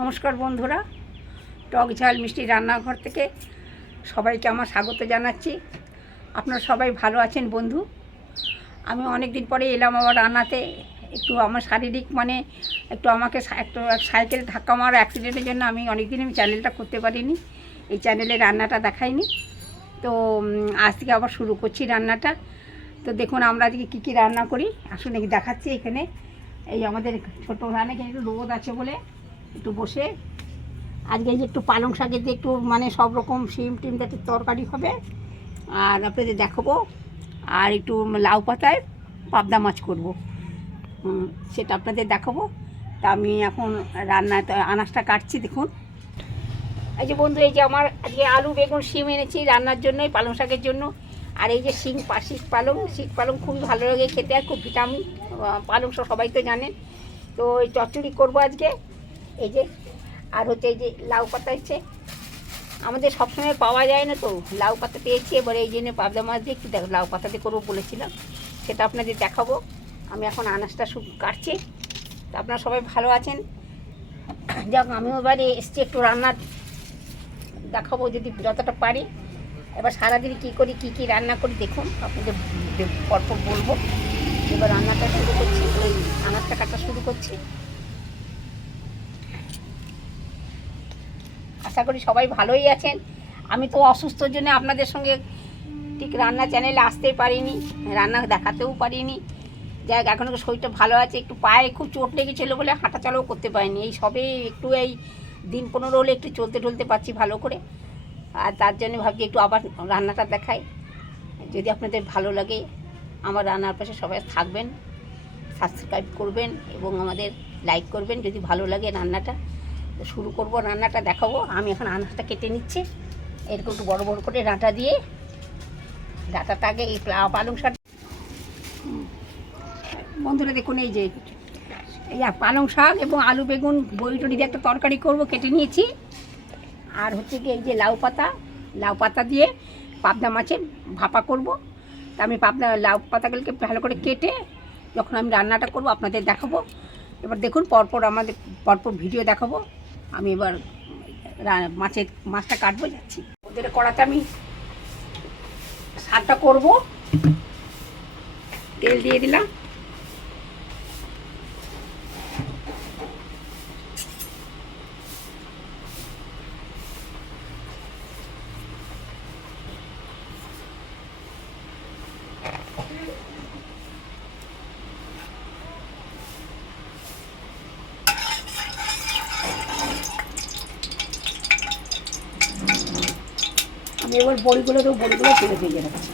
নমস্কার বন্ধুরা, টক ঝাল মিষ্টি রান্নাঘর থেকে সবাইকে আমার স্বাগত জানাচ্ছি। আপনারা সবাই ভালো আছেন বন্ধু? আমি অনেক দিন পরে এলাম আমার রান্নাতে। একটু আমার শারীরিক একটু আমাকে একটু সাইকেল ধাক্কা মারা অ্যাক্সিডেন্টের জন্য আমি অনেক দিন চ্যানেলটা করতে পারিনি, এই চ্যানেলে রান্নাটা দেখাইনি। তো আজ থেকে আবার শুরু করছি রান্নাটা। তো দেখুন আমরা আজকে কী কী রান্না করি আসুন দেখাচ্ছি। এখানে এই আমাদের ছোটো রান্না, এখানে একটু রোদ আছে বলে একটু বসে আজকে এই যে একটু পালং শাকের দিয়ে একটু সব রকম শিম টিম দিয়ে তরকারি হবে, আর আপনাদের দেখাবো। আর একটু লাউ পাতায় পাবদা মাছ করব, সেটা আপনাদের দেখাবো। তা আমি এখন আনাজটা কাটছি। দেখুন এই যে বন্ধু, এই যে আমার আজকে আলু বেগুন শিম এনেছি রান্নার জন্যই, পালং শাকের জন্য। আর এই যে শীত পালং খুবই ভালো লাগে খেতে, আর খুব ভিটামিন পালং শাক সবাই তো জানেন। তো এই চচ্চড়ি করবো আজকে। এই যে আর হচ্ছে এই যে লাউ পাতা হচ্ছে, আমাদের সবসময় পাওয়া যায় না, তো লাউ পাতা পেয়েছি। এবার এই জন্য পাবদা মাছ দিয়ে একটু লাউ পাতাতে করবো বলেছিলাম, সেটা আপনাদের দেখাবো। আমি এখন আনাজটা কাটছি। তো আপনারা সবাই ভালো আছেন? যাক, আমিও এবারে এসছি একটু রান্নার দেখাবো যদি যতটা পারি। এবার সারাদিন কী করি, কী কী রান্না করি দেখুন, আপনাদের পরপর বলবো। এবার রান্নাটা শুরু করছি, ওই আনাজটা কাটা শুরু করছি। আশা করি সবাই ভালোই আছেন। আমি তো অসুস্থর জন্য আপনাদের সঙ্গে ঠিক রান্না চ্যানেলে আসতেই পারিনি, রান্না দেখাতেও পারিনি। যাক, এখন শরীরটা ভালো আছে, একটু পায়ে খুব চোট লেগেছিলো বলে হাঁটা চলাও করতে পারিনি। এই সবে একটু এই দিন 15 হলে একটু চলতে পারছি ভালো করে। আর তার জন্য ভাবছি একটু আবার রান্নাটা দেখাই। যদি আপনাদের ভালো লাগে আমার রান্নার পাশে সবাই থাকবেন, সাবস্ক্রাইব করবেন এবং আমাদের লাইক করবেন যদি ভালো লাগে রান্নাটা। তো শুরু করব, রান্নাটা দেখাবো। আমি এখন আনাজটা কেটে নিচ্ছি এরকম একটু বড় বড় করে ডাঁটা দিয়ে। ডাঁটাটা আগে এই পালং শাক বন্ধুরা দেখুন, এই যে এই পালং শাক এবং আলু বেগুন বড়ি টড়ি দিয়ে একটা তরকারি করব, কেটে নিয়েছি। আর হচ্ছে কি এই যে লাউ পাতা দিয়ে পাবদা মাছের ভাপা করব। তা আমি লাউ পাতাগুলোকে ভালো করে কেটে যখন আমি রান্নাটা করব আপনাদের দেখাবো। এবার দেখুন পরপর ভিডিও দেখাবো। আমি এবার মাছটা কাটবো যাচ্ছি। ওদের কড়াতে আমি শাকটা করব, তেল দিয়ে দিলাম। আমি এবার বড়িগুলো তুলে ভেজে রাখছি।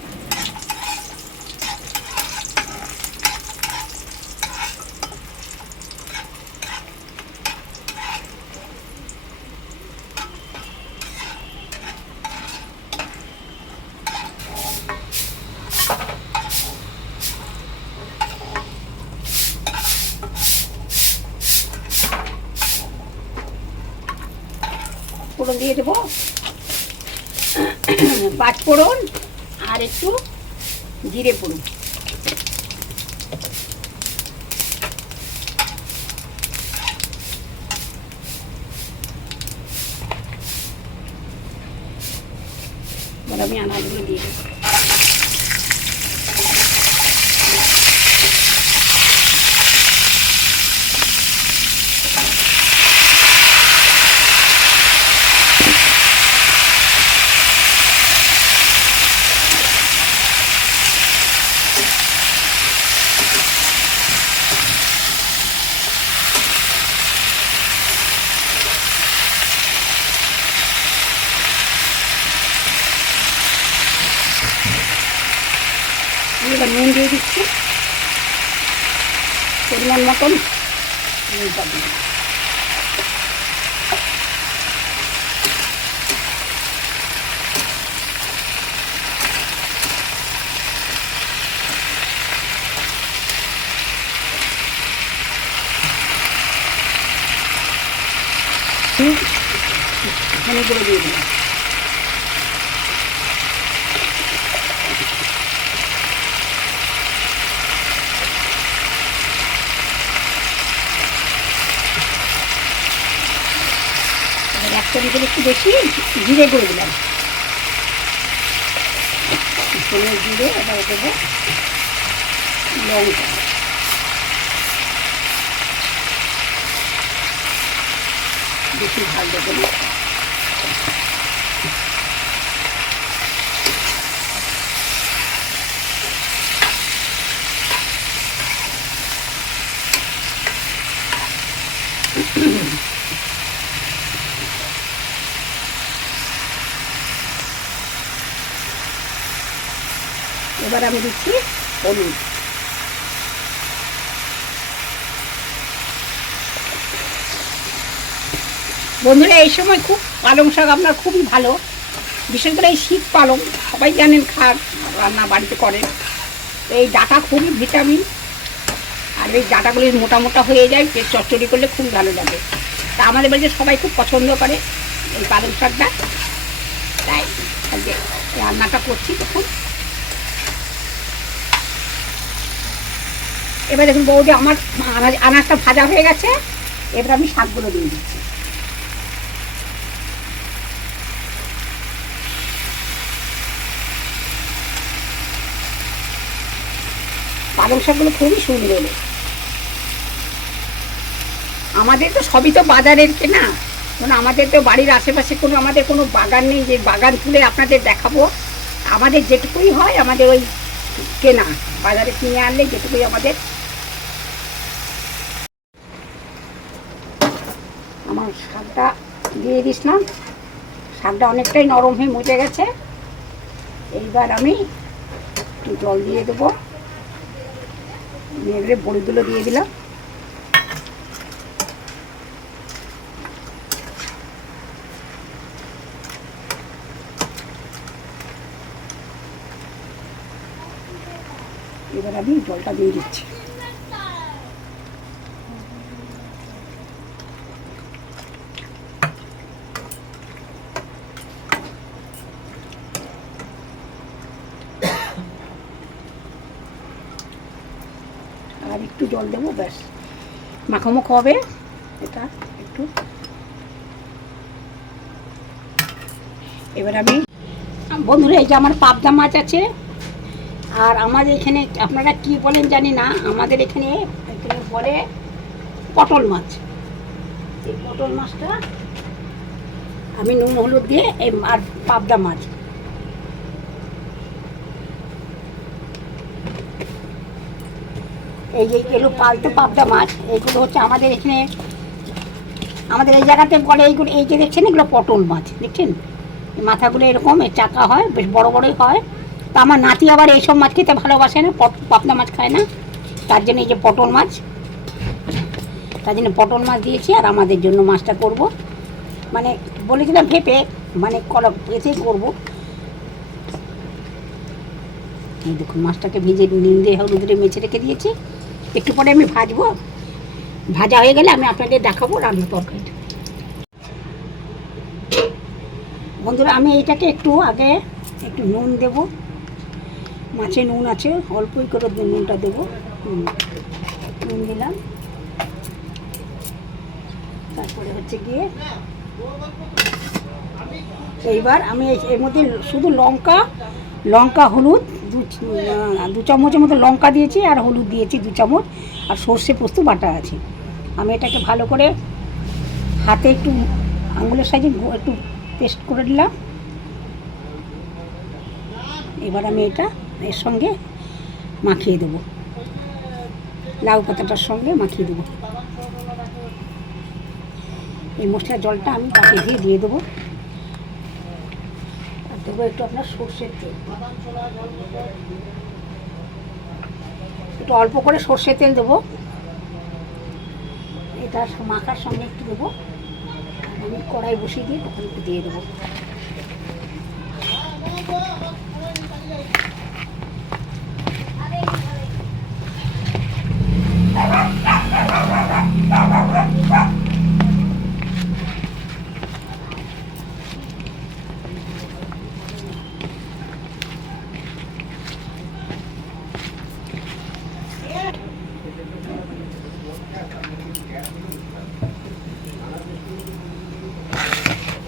ফোড়ন দিয়ে দেবো, 5 ফোড়ন আর একটু জিরে ফোড়ন। এবার আমি আনাজগুলো দিয়ে দেবো। এবার নুন দিয়ে দিচ্ছি পরিমাণ মতন। নুনটা দিয়ে এখানে করে দিয়ে দিলাম। পরিমাণে একটু বেশি জিরে করে দিলাম, জিরে, এবার দেবো লঙ্কা, বেশি ঝাল দেবো না। এবার আমি দিচ্ছি হলুদ, বন্ধুরা এই সময় খুব পালং শাক আপনার খুবই ভালো, বিশেষ করে এই শীত পালং সবাই জানেন খান, রান্না বাড়িতে করেন। এই ডাঁটা খুবই ভিটামিন, আর এই ডাঁটাগুলি মোটা মোটা হয়ে যায়, পেট চচ্চড়ি করলে খুব ভালো লাগে। তা আমাদের বাড়িতে সবাই খুব পছন্দ করে এই পালং শাকটা, তাই আজকে রান্নাটা করছি। তখন এবার দেখুন বৌদি আমার আনাজটা ভাজা হয়ে গেছে, এবার আমি শাকগুলো দিয়ে দিচ্ছি। পালং শাকগুলো খুবই সুন্দর, আমাদের তো সবই তো বাজারের কেনা, কারণ আমাদের তো বাড়ির আশেপাশে কোনো আমাদের কোনো বাগান নেই যে বাগান তুলে আপনাদের দেখাবো। আমাদের যেটুকুই হয় আমাদের ওই কেনা, বাজারে কিনে আনলে যেটুকুই আমাদের। আমার শাকটা দিয়ে দিলাম, শাকটা অনেকটাই নরম হয়ে মজে গেছে। এইবার আমি একটু জল দিয়ে দেবো, এবারে বড়িগুলো দিয়ে দিলাম। এবার আমি জলটা দিয়ে দিচ্ছি। আর একটু জল দেবো, ব্যাস মাখামাখো হবে এটা একটু। এবার আমি বন্ধুরা এই যে আমার পাবদা মাছ আছে, আর আমাদের এখানে আপনারা কি বলেন জানি না, আমাদের এখানে বলে পটল মাছ। এই পটল মাছটা আমি নুন হলুদ দিয়ে আর পাবদা মাছ, এই যে এগুলো পালতো পাবদা মাছ, এইগুলো হচ্ছে আমাদের এখানে, আমাদের এই জায়গাতে বলে এইগুলো, এই যে দেখছেন এগুলো পটল মাছ, দেখছেন মাথাগুলো এরকম, এর চাকা হয়, বেশ বড় বড়ই হয়। তা আমার নাতি আবার এইসব মাছ খেতে ভালোবাসে না, পাবদা মাছ খায় না, তার জন্য এই যে পটল মাছ, তার জন্য পটল মাছ দিয়েছি। আর আমাদের জন্য মাছটা করব, মানে বলেছিলাম ভেপে, মানে এতেই করবো। এই দেখুন মাছটাকে ভেজে নুন দিয়ে হলুদ দিয়ে মেখে রেখে দিয়েছি, একটু পরে আমি ভাজবো, ভাজা হয়ে গেলে আমি আপনাদের দেখাবো রান্না তরকারিটা। বন্ধুরা আমি এইটাকে একটু আগে একটু নুন দেব, মাছে নুন আছে, অল্পই করে নুনটা দেবো, নুন দিলাম। তারপরে হচ্ছে গিয়ে এইবার আমি এর মধ্যে শুধু লঙ্কা হলুদ দু চামচের মতো লঙ্কা দিয়েছি, আর হলুদ দিয়েছি 2 চামচ, আর সর্ষে পোস্ত বাটা আছে। আমি এটাকে ভালো করে হাতে একটু আঙুলের সাইজে একটু পেস্ট করে দিলাম। এবার আমি এটা এর সঙ্গে মাখিয়ে দেবো, লাউ পাতাটার সঙ্গে মাখিয়ে দেবো। এই মশলার জলটা আমি তাকে দিয়ে দেবো, আর দেবো একটু আপনার সর্ষের তেল, একটু অল্প করে সর্ষের তেল দেবো। এটা মাখার সঙ্গে একটু দেবো, আমি কড়াই বসিয়ে দিয়ে তখন একটু দিয়ে দেবো।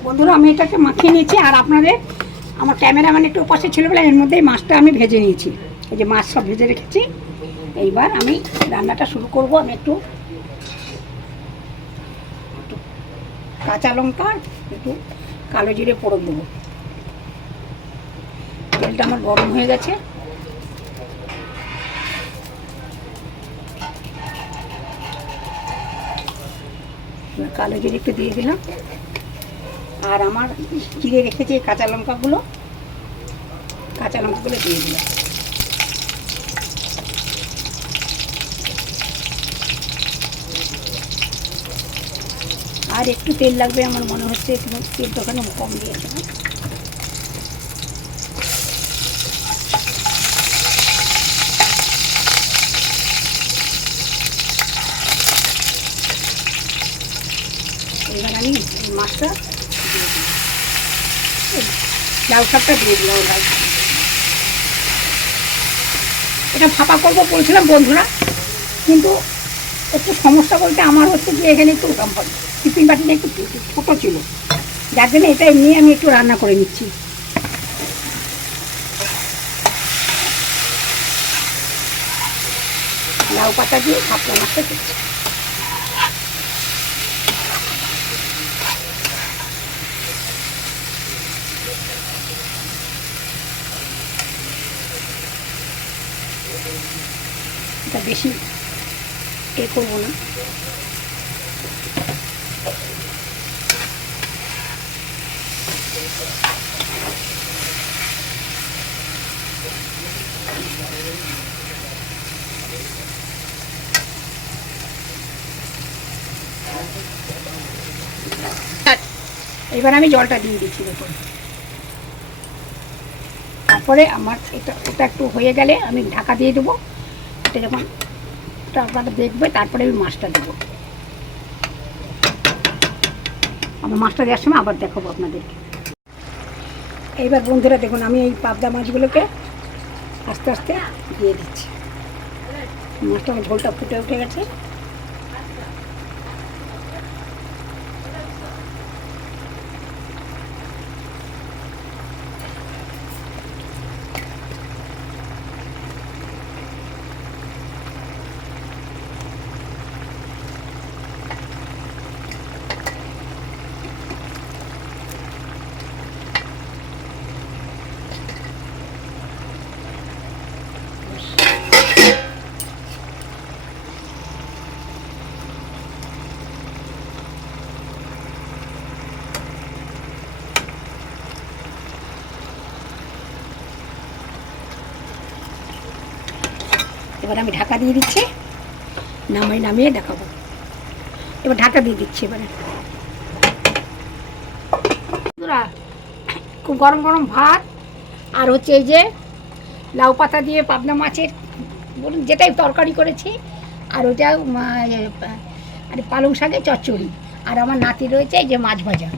বন্ধুরা আমি এটাকে মাখিয়ে নিয়েছি, আর আপনাদের আমার ক্যামেরাম্যান একটু উপাসে ছিল বলে এর মধ্যেই মাছটা আমি ভেজে নিয়েছি। এই যে মাছ সব ভেজে রেখেছি। এইবার আমি রান্নাটা শুরু করব। আমি একটু কাঁচা লঙ্কা, একটু কালো জিরে ফোড়ন দেবো। তেলটা আমার গরম হয়ে গেছে। কালো জিরে একটু দিয়ে দিলাম, আর আমার চিড়ে রেখেছি কাঁচা লঙ্কাগুলো দিয়ে দিলাম। আর একটু তেল লাগবে আমার মনে হচ্ছে, তেলটা ওখানে কম দিয়েছে। এবার আমি এই মাছটা দিয়ে দিই, লাউ শাকটা দিয়ে দিলাম। এটা ফাঁপা করবো বলছিলাম বন্ধুরা, কিন্তু একটু সমস্যা বলতে আমার হচ্ছে যে এখানে একটু টিফিন বাটিটা একটু ছোটো ছিল, যার জন্য এটা এমনি আমি একটু রান্না করে নিচ্ছি। লাউ পাতা দিয়ে ভাপলা মাছটা করছি। এটা বেশি করবো না। এবার আমি জলটা দিয়ে দিচ্ছি দেখুন। তারপরে আমার ওটা একটু হয়ে গেলে আমি ঢাকা দিয়ে দেবো। এটা যখন আপনারা দেখবে তারপরে আমি মাছটা দেবো। আমার মাছটা দেওয়ার সময় আবার দেখাবো আপনাদেরকে। এইবার বন্ধুরা দেখুন, আমি এই পাবদা মাছগুলোকে আস্তে আস্তে দিয়ে দিচ্ছি। মাছটা আমার ঝোলটা ফুটে উঠে গেছে। এবার আমি ঢাকা দিয়ে দিচ্ছি, নামিয়ে দেখাবো। এবার ঢাকা দিয়ে দিচ্ছি। এবারে খুব গরম গরম ভাত, আর হচ্ছে এই যে লাউ পাতা দিয়ে পাবদা মাছের বলুন যেটাই তরকারি করেছি, আর ওটা আর পালং শাকের চচ্চড়ি, আর আমার নাতি রয়েছে এই যে মাছ ভাজা।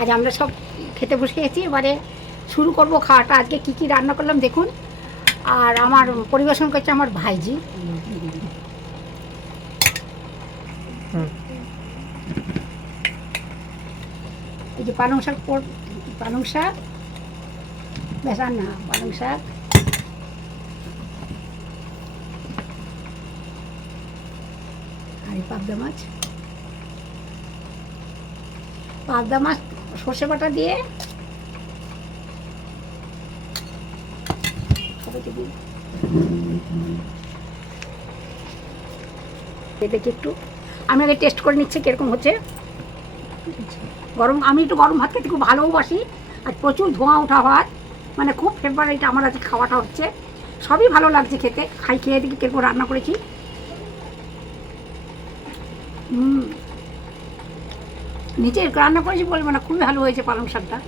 আজ আমরা সব খেতে বসে গেছি। এবারে শুরু করব খাওয়াটা। আজকে কি কি রান্না করলাম দেখুন। আর আমার পরিবেশন করছে আমার ভাইজি। এই যে পালং শাক বেশ না, পালং শাক, আর পাবদা মাছ সর্ষে বাটা দিয়ে দেখি একটু আমি আগে টেস্ট করে নিচ্ছি কিরকম হচ্ছে। আমি একটু গরম ভাত খেতে খুব ভালোবাসি, আর প্রচুর ধোঁয়া ওঠা ভাত, মানে খুব ফেভারিট আমার আজকে খাওয়াটা হচ্ছে। সবই ভালো লাগছে খেতে। খেয়ে দেখি কিরকম রান্না করেছি। নিজে রান্না করেছি বলবো না, খুবই ভালো হয়েছে পালং শাকটা।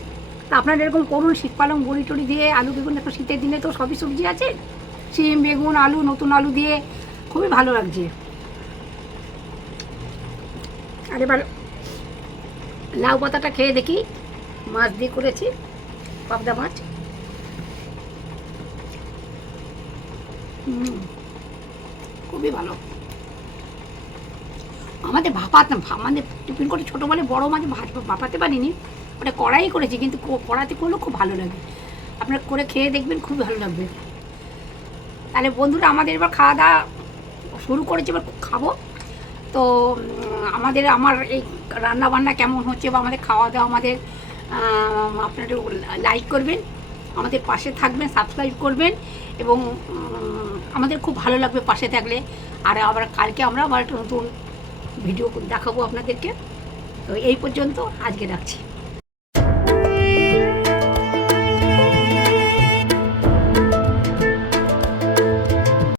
তা আপনারা এরকম করুন, শীত পালং বড়ি টড়ি দিয়ে, আলু বেগুন, এখন শীতের দিনে তো সবই সবজি আছে, শিম বেগুন আলু, নতুন আলু দিয়ে খুবই ভালো লাগছে। আর এবার লাউ পাতাটা খেয়ে দেখি, মাছ দিয়ে করেছি, পাবদা মাছ। খুবই ভালো। আমাদের টিফিন করে ছোটো বলে বড়ো মাছ ভাপাতে পারিনি, ওটা কড়াই করেছি, কিন্তু কড়াতে করলেও খুব ভালো লাগে। আপনারা করে খেয়ে দেখবেন, খুব ভালো লাগবে। তাহলে বন্ধুরা, আমাদের এবার খাওয়া দাওয়া শুরু করেছি, এবার খাবো। তো আমার এই রান্নাবান্না কেমন হচ্ছে বা আমাদের খাওয়া দাওয়া, আপনারা লাইক করবেন, আমাদের পাশে থাকবেন, সাবস্ক্রাইব করবেন, এবং আমাদের খুব ভালো লাগবে পাশে থাকলে। আর আবার কালকে আমরা আবার একটা নতুন ভিডিও দেখাবো আপনাদেরকে। তো এই পর্যন্ত আজকে রাখছি।